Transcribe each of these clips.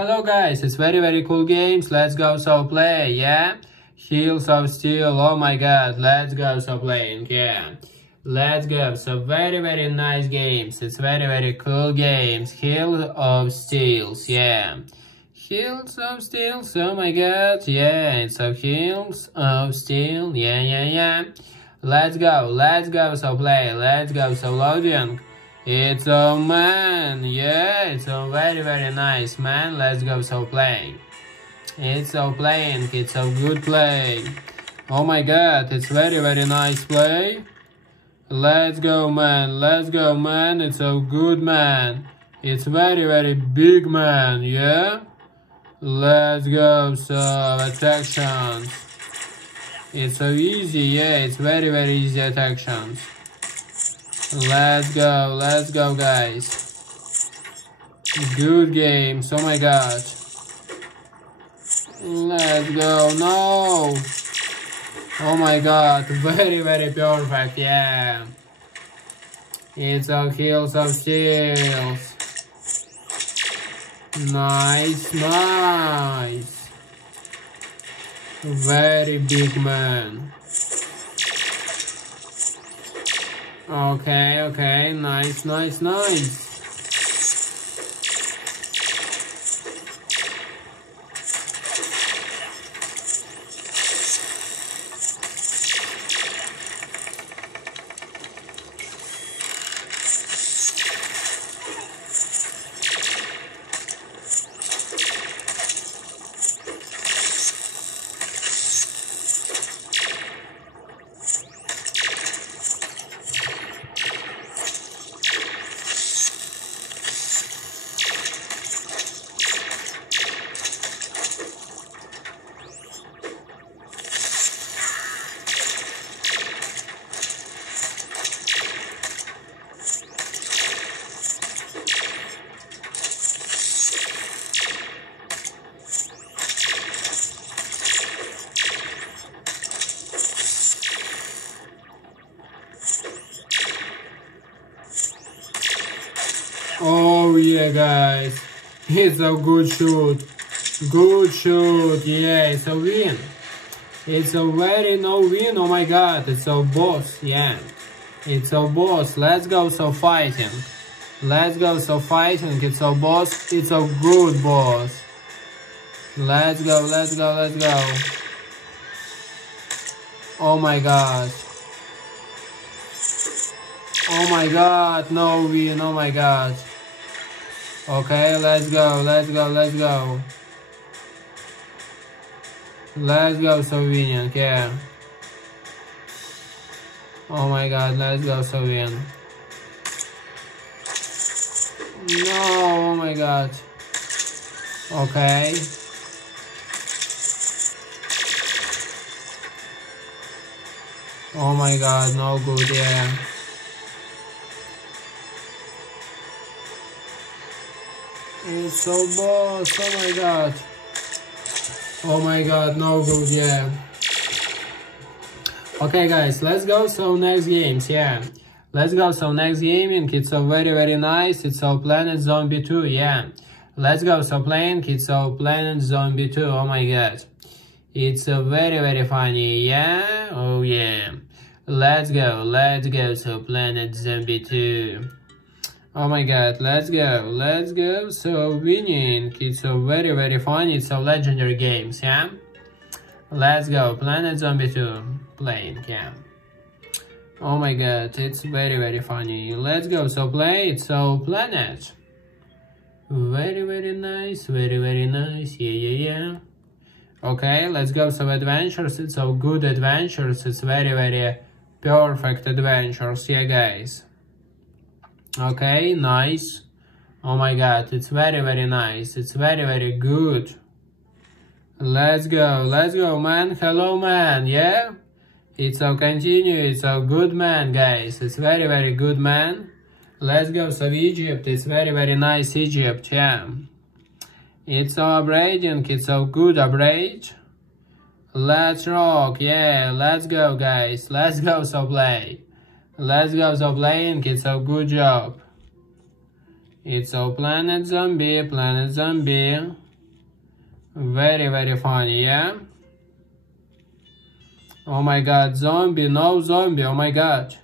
Hello guys, it's very cool games. Let's go so play, yeah? Hills of Steel, oh my god, let's go so playing, yeah. Let's go, so very nice games. It's very cool games. Hills of Steels, yeah. Hills of Steel, oh my god, yeah. It's a Hills of Steel, yeah. Let's go so play. Let's go so loading. It's a man, yeah, it's a very nice man. Let's go so playing. It's so playing, it's a good play. Oh my god, it's very nice play. Let's go man, it's a good man. It's very big man, yeah. Let's go, so attractions. It's so easy, yeah, it's very easy attractions. Let's go guys. Good games, oh my god. Let's go, no. Oh my god, very perfect, yeah. It's a Hills of Steels. Nice. Very big man. Okay, nice. Oh yeah guys, it's a good shoot, yeah, it's a win. It's a no win, oh my god, it's a boss, yeah. It's a boss, let's go so fighting. It's a boss, it's a good boss. Let's go. Oh my god, no win, oh my god. Okay, let's go. Let's go so winning, yeah. Oh my god, let's go so win. No, oh my god. Okay. Oh my god, no good, yeah. It's so boss, oh my god. Oh my god, no good, yeah. Okay guys, let's go so next games, yeah. Let's go so next gaming, it's so very nice. It's so Planet Zombie 2, yeah. Let's go so playing, it's so Planet Zombie 2, oh my god. It's so very funny, yeah. Oh yeah. Let's go so Planet Zombie 2. Oh my god, let's go, so winning, it's so very funny, it's so legendary games, yeah? Let's go, Planet Zombie 2, playing, yeah. Oh my god, it's very funny, let's go, so play, it's so Planet. Very nice, yeah. Okay, let's go, so adventures, it's so good adventures, it's very perfect adventures, yeah guys. Okay, nice. Oh my god, it's very nice. It's very good. Let's go, man. Hello, man. Yeah? It's so continue. It's so good, man, guys. It's very good, man. Let's go, so Egypt. It's very nice, Egypt, yeah. It's so upgrading. It's so good upgrade. Let's rock, yeah. Let's go, guys. Let's go, so play. Let's go, so playing, it's a good job. It's a Planet Zombie. Very funny, yeah? Oh my god, zombie, no zombie, oh my god.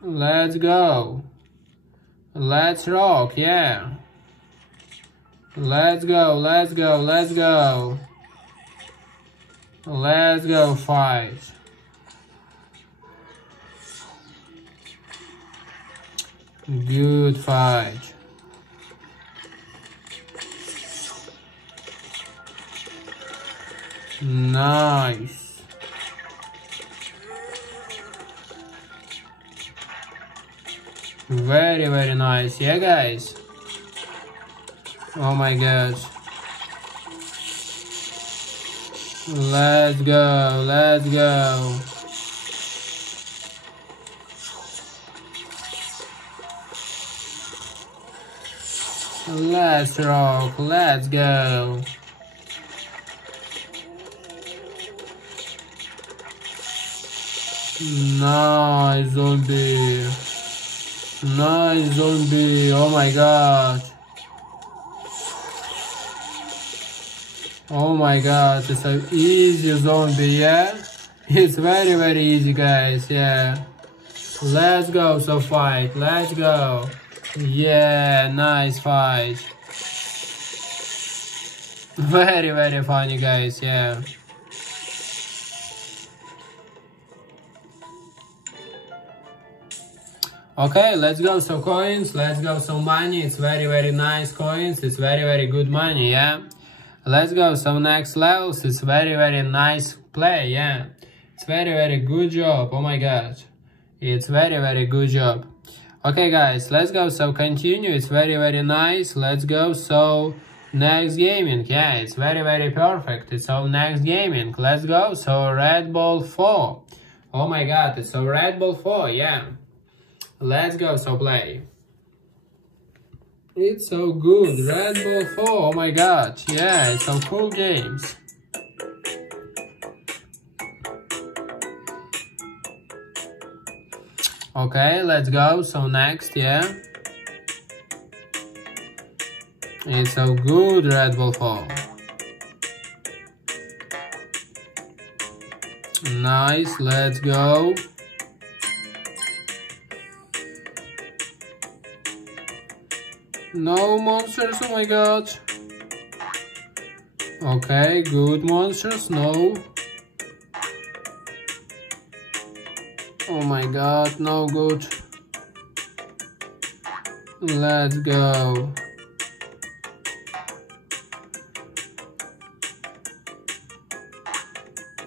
Let's go. Let's rock, yeah. Let's go, let's go, let's go. Let's go fight. Good fight. Nice. Very nice. Yeah, guys. Oh my gosh. Let's go. Let's go. Let's rock. Let's go. Nice zombie. Nice zombie. Oh my god. Oh my god, it's an easy zombie, yeah? It's very easy, guys, yeah. Let's go, so fight. Let's go. Yeah, nice fight. Very funny, guys, yeah. Okay, let's go some coins, let's go some money. It's very nice coins, it's very good money, yeah. Let's go some next levels. It's very nice play, yeah. It's very good job. Oh my god, it's very good job. Okay guys, let's go so continue. It's very nice. Let's go so next gaming, yeah. It's very perfect. It's all next gaming. Let's go so Red Bull 4. Oh my god, it's so Red Bull 4, yeah. Let's go so play. It's so good. Red Bull 4. Oh my god. Yeah, it's so cool games. Okay, let's go. So next, yeah. It's so good, Red Bull 4. Nice, let's go. No monsters, oh my god. Okay, good monsters, no. Oh my god, no good. Let's go.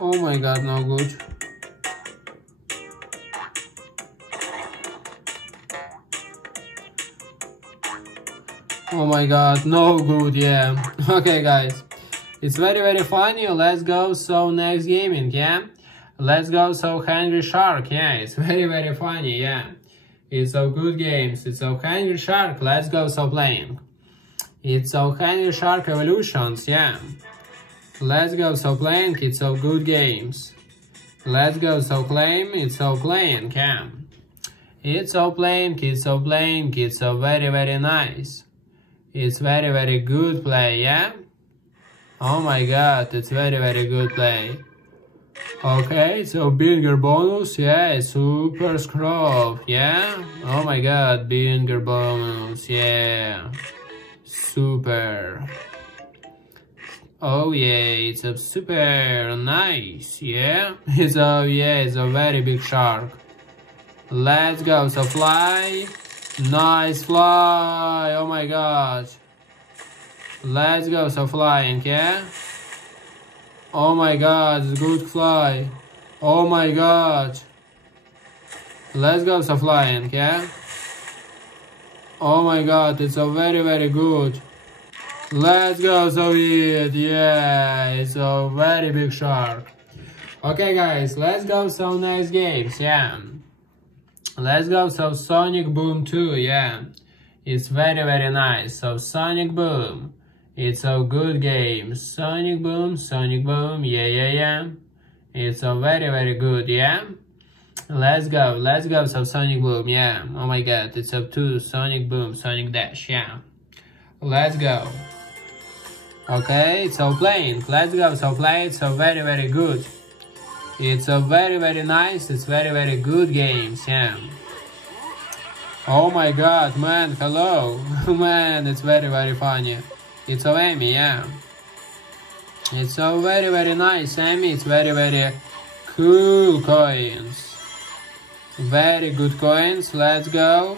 Oh my god, no good. Oh my god, no good, yeah. Okay guys, it's very funny. Let's go so next gaming, yeah. Let's go so Hungry Shark, yeah. It's very funny, yeah. It's so good games. It's so Hungry Shark. Let's go so playing. It's so Hungry Shark Evolutions, yeah. Let's go so playing. It's so good games. Let's go so claim. It's so playing, yeah. It's so playing. It's so playing. It's so very nice. It's very good play, yeah? Oh my god, it's very good play. Okay, so Binger bonus, yeah, super scrub, yeah? Oh my god, Binger bonus, yeah. Super. Oh yeah, it's a super nice, yeah? It's a very big shark. Let's go, so fly. Nice fly, oh my god. Let's go, so flying, yeah? Oh my god, it's good fly. Oh my god. Let's go, so flying, yeah? Oh my god, it's a very good. Let's go, so it, yeah, it's a very big shark. Okay guys, let's go so next games, yeah. Let's go so Sonic Boom 2, yeah. It's very nice. So Sonic Boom. It's a good game. Sonic Boom, yeah. It's a very good, yeah. Let's go so Sonic Boom, yeah. Oh my god, it's up to Sonic Boom, Sonic Dash, yeah. Let's go. Okay, so playing. Let's go. So play it. So very good. It's a very nice. It's very good games. Yeah. Oh my god, man. Hello. Man, it's very funny. It's so Amy, yeah. It's so very nice, Amy. It's very cool coins. Very good coins. Let's go.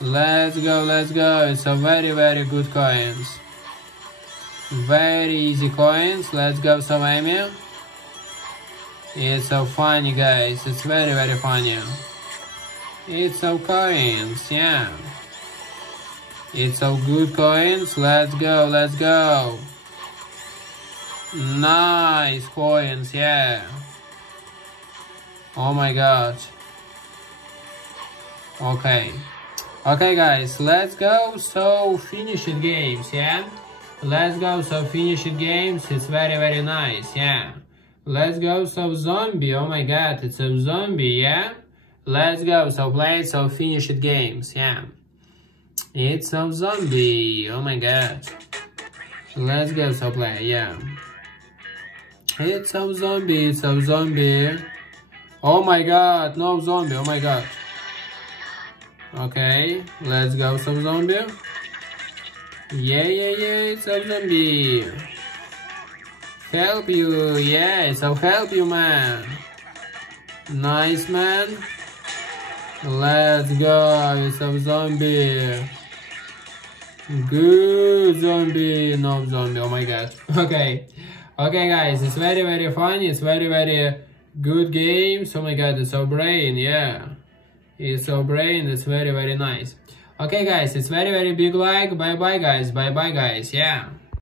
Let's go. It's a very good coins. Very easy coins. Let's go, so Amy. It's so funny, guys. It's very funny. It's so coins, yeah. It's so good coins. Let's go. Nice coins, yeah. Oh my god. Okay, guys, let's go. So finish it games, yeah. Let's go. So finish it games. It's very nice, yeah. Let's go. So zombie. Oh my god, it's a zombie, yeah. Let's go. So play it. So finish it games, yeah. It's a zombie. Oh my god. Let's go. So play, yeah. It's a zombie. It's a zombie. Oh my god, no zombie. Oh my god. Okay, let's go. So zombie. Yeah. It's a zombie. Help you. Yeah, so help you, man. Nice, man. Let's go. It's a zombie. Good zombie. No zombie. Oh my god. Okay, guys, it's very funny. It's very good games. Oh my god, it's so brain. Yeah, it's so brain. It's very nice. Okay, guys, it's very big like. Bye bye guys. Yeah.